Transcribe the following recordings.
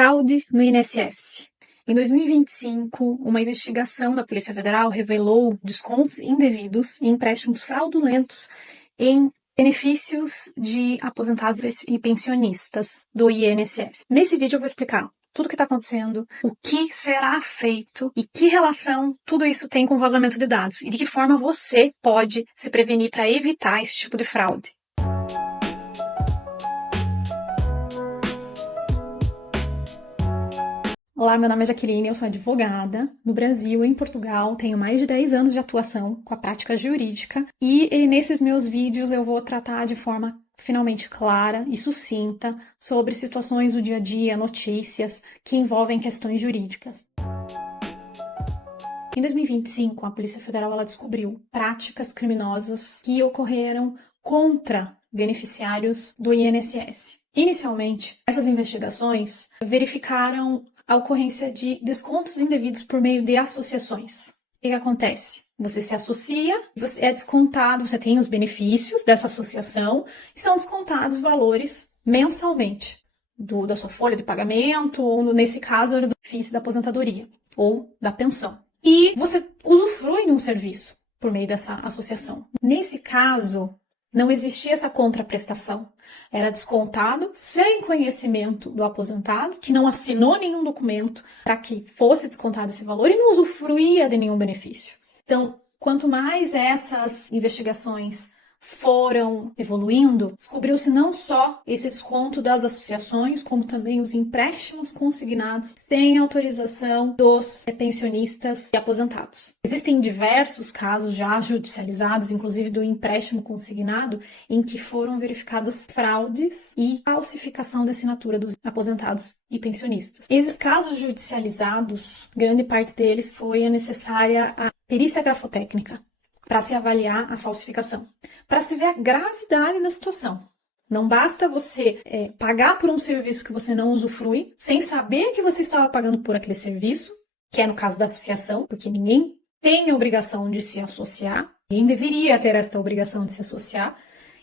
Fraude no INSS. Em 2025, uma investigação da Polícia Federal revelou descontos indevidos e empréstimos fraudulentos em benefícios de aposentados e pensionistas do INSS. Nesse vídeo eu vou explicar tudo o que está acontecendo, o que será feito e que relação tudo isso tem com o vazamento de dados e de que forma você pode se prevenir para evitar esse tipo de fraude. Olá, meu nome é Jaqueline, eu sou advogada no Brasil e em Portugal, tenho mais de 10 anos de atuação com a prática jurídica e nesses meus vídeos eu vou tratar de forma finalmente clara e sucinta sobre situações do dia a dia, notícias que envolvem questões jurídicas. Em 2025, a Polícia Federal ela descobriu práticas criminosas que ocorreram contra beneficiários do INSS. Inicialmente, essas investigações verificaram a ocorrência de descontos indevidos por meio de associações. O que acontece? Você se associa, você é descontado, você tem os benefícios dessa associação e são descontados valores mensalmente da sua folha de pagamento ou, nesse caso, do benefício da aposentadoria ou da pensão. E você usufrui de um serviço por meio dessa associação. Nesse caso, não existia essa contraprestação. Era descontado sem conhecimento do aposentado, que não assinou nenhum documento para que fosse descontado esse valor e não usufruía de nenhum benefício. Então, quanto mais essas investigações foram evoluindo, descobriu-se não só esse desconto das associações, como também os empréstimos consignados sem autorização dos pensionistas e aposentados. Existem diversos casos já judicializados, inclusive do empréstimo consignado, em que foram verificadas fraudes e falsificação da assinatura dos aposentados e pensionistas. Esses casos judicializados, grande parte deles foi necessária a perícia grafotécnica para se avaliar a falsificação, para se ver a gravidade da situação. Não basta você pagar por um serviço que você não usufrui, sem saber que você estava pagando por aquele serviço, que é no caso da associação, porque ninguém tem a obrigação de se associar, ninguém deveria ter esta obrigação de se associar,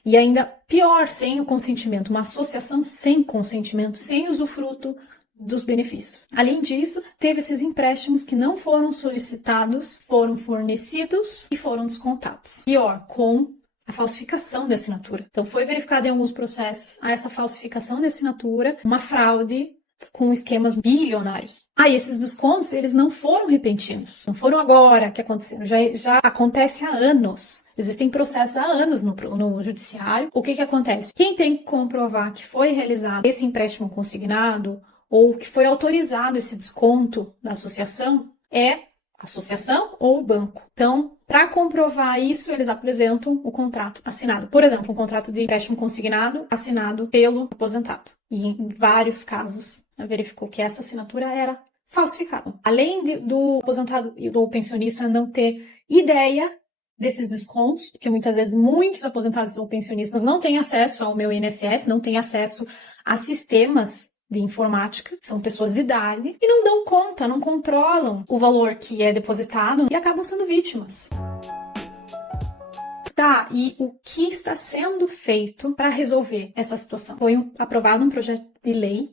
e ainda pior, sem o consentimento, uma associação sem consentimento, sem usufruto dos benefícios. Além disso, teve esses empréstimos que não foram solicitados, foram fornecidos e foram descontados. Pior, com a falsificação da assinatura. Então, foi verificado em alguns processos essa falsificação da assinatura, uma fraude com esquemas bilionários. E esses descontos, eles não foram repentinos, não foram agora que aconteceram, já acontece há anos. Existem processos há anos no judiciário. O que acontece? Quem tem que comprovar que foi realizado esse empréstimo consignado ou que foi autorizado esse desconto da associação é a associação ou o banco. Então, para comprovar isso, eles apresentam o contrato assinado. Por exemplo, um contrato de empréstimo consignado assinado pelo aposentado. E em vários casos, verificou que essa assinatura era falsificada. Além do aposentado e do pensionista não ter ideia desses descontos, porque muitas vezes muitos aposentados ou pensionistas não têm acesso ao meu INSS, não têm acesso a sistemas de informática, são pessoas de idade, e não dão conta, não controlam o valor que é depositado e acabam sendo vítimas. E o que está sendo feito para resolver essa situação? Foi aprovado um projeto de lei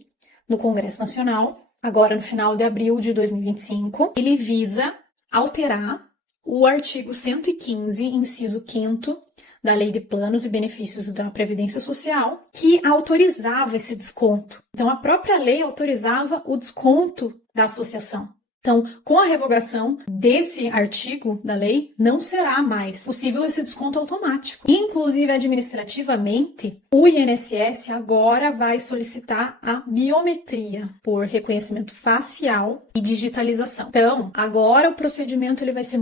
no Congresso Nacional, agora no final de abril de 2025. Ele visa alterar o artigo 115, inciso 5º, da Lei de Planos e Benefícios da Previdência Social, que autorizava esse desconto. Então, a própria lei autorizava o desconto da associação. Então, com a revogação desse artigo da lei, não será mais possível esse desconto automático. Inclusive, administrativamente, o INSS agora vai solicitar a biometria por reconhecimento facial e digitalização. Então, agora o procedimento ele vai ser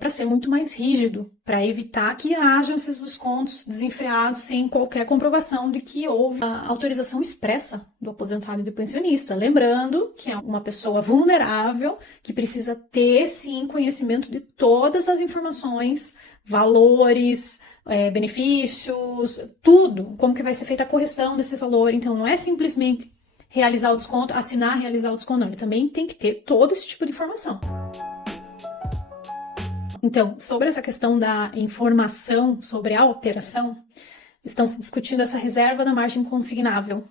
para ser muito mais rígido, para evitar que hajam esses descontos desenfreados sem qualquer comprovação de que houve a autorização expressa do aposentado e do pensionista. Lembrando que é uma pessoa vulnerável que precisa ter, sim, conhecimento de todas as informações, valores, benefícios, tudo, como que vai ser feita a correção desse valor. Então, não é simplesmente realizar o desconto, assinar, realizar o desconto, não. Ele também tem que ter todo esse tipo de informação. Então, sobre essa questão da informação sobre a operação, estão se discutindo essa reserva da margem consignável.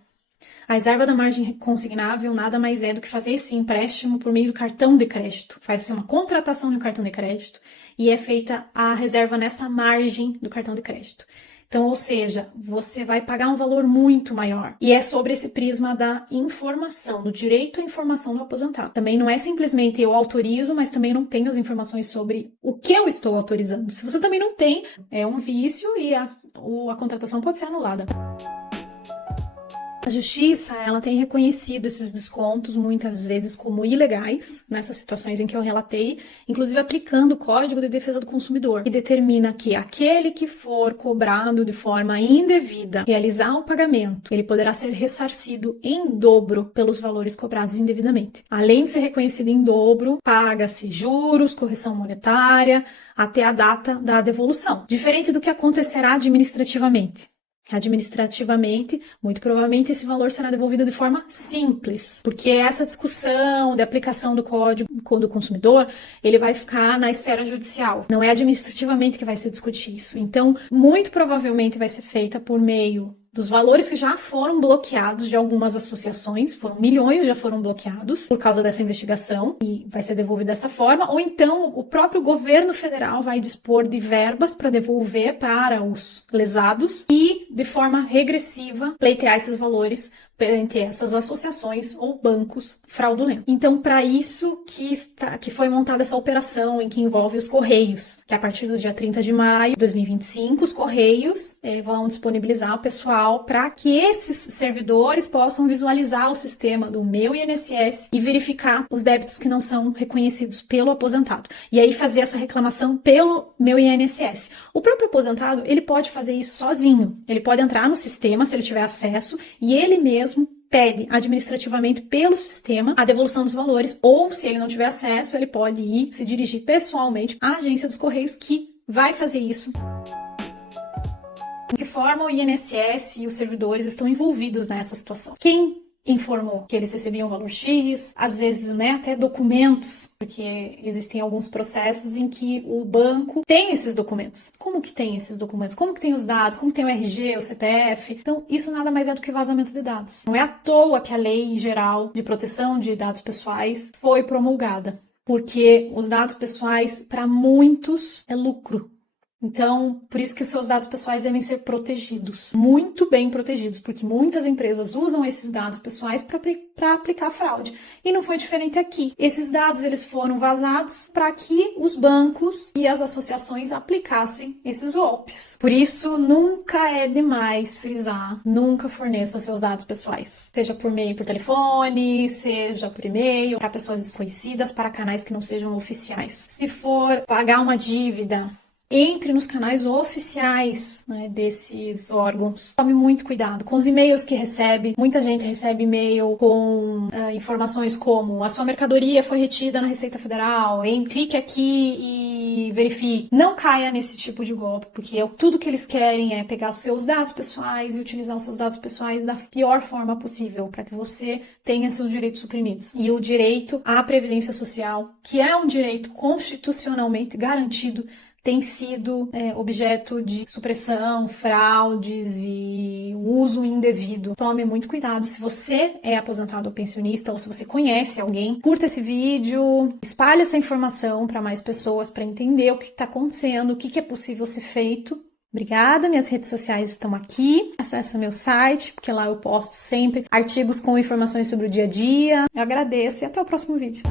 A reserva da margem consignável nada mais é do que fazer esse empréstimo por meio do cartão de crédito. Faz-se uma contratação no cartão de crédito e é feita a reserva nessa margem do cartão de crédito. Então, ou seja, você vai pagar um valor muito maior. E é sobre esse prisma da informação, do direito à informação do aposentado. Também não é simplesmente eu autorizo, mas também não tenho as informações sobre o que eu estou autorizando. Se você também não tem, é um vício e a contratação pode ser anulada. A Justiça, ela tem reconhecido esses descontos muitas vezes como ilegais, nessas situações em que eu relatei, inclusive aplicando o Código de Defesa do Consumidor, que determina que aquele que for cobrado de forma indevida realizar o pagamento, ele poderá ser ressarcido em dobro pelos valores cobrados indevidamente. Além de ser reconhecido em dobro, paga-se juros, correção monetária, até a data da devolução, diferente do que acontecerá administrativamente. Administrativamente, muito provavelmente esse valor será devolvido de forma simples, porque essa discussão de aplicação do Código do Consumidor, ele vai ficar na esfera judicial, não é administrativamente que vai se discutir isso. Então, muito provavelmente vai ser feita por meio dos valores que já foram bloqueados de algumas associações, foram milhões já foram bloqueados por causa dessa investigação e vai ser devolvido dessa forma, ou então o próprio governo federal vai dispor de verbas para devolver para os lesados e, de forma regressiva, pleitear esses valores perante essas associações ou bancos fraudulentos. Então, para isso que foi montada essa operação em que envolve os Correios, que a partir do dia 30 de maio de 2025, os Correios vão disponibilizar o pessoal para que esses servidores possam visualizar o sistema do Meu INSS e verificar os débitos que não são reconhecidos pelo aposentado. E aí fazer essa reclamação pelo Meu INSS. O próprio aposentado, ele pode fazer isso sozinho. Ele pode entrar no sistema, se ele tiver acesso, e ele mesmo pede administrativamente pelo sistema a devolução dos valores, ou se ele não tiver acesso, ele pode ir se dirigir pessoalmente à agência dos Correios que vai fazer isso. De que forma o INSS e os servidores estão envolvidos nessa situação? Quem informou que eles recebiam valor X, às vezes, até documentos, porque existem alguns processos em que o banco tem esses documentos. Como que tem esses documentos? Como que tem os dados? Como que tem o RG, o CPF? Então, isso nada mais é do que vazamento de dados. Não é à toa que a Lei Geral de Proteção de Dados Pessoais foi promulgada, porque os dados pessoais, para muitos, é lucro. Então, por isso que os seus dados pessoais devem ser protegidos, muito bem protegidos, porque muitas empresas usam esses dados pessoais para aplicar fraude. E não foi diferente aqui. Esses dados eles foram vazados para que os bancos e as associações aplicassem esses golpes. Por isso, nunca é demais frisar, nunca forneça seus dados pessoais, seja por telefone, seja por e-mail, para pessoas desconhecidas, para canais que não sejam oficiais. Se for pagar uma dívida, entre nos canais oficiais desses órgãos. Tome muito cuidado com os e-mails que recebe. Muita gente recebe e-mail com informações como: a sua mercadoria foi retida na Receita Federal, clique aqui e verifique. Não caia nesse tipo de golpe, porque tudo que eles querem é pegar os seus dados pessoais e utilizar os seus dados pessoais da pior forma possível, para que você tenha seus direitos suprimidos. E o direito à Previdência Social, que é um direito constitucionalmente garantido, tem sido objeto de supressão, fraudes e uso indevido. Tome muito cuidado. Se você é aposentado ou pensionista, ou se você conhece alguém, curta esse vídeo, espalhe essa informação para mais pessoas, para entender o que está acontecendo, o que é possível ser feito. Obrigada, minhas redes sociais estão aqui. Acesse meu site, porque lá eu posto sempre artigos com informações sobre o dia a dia. Eu agradeço e até o próximo vídeo.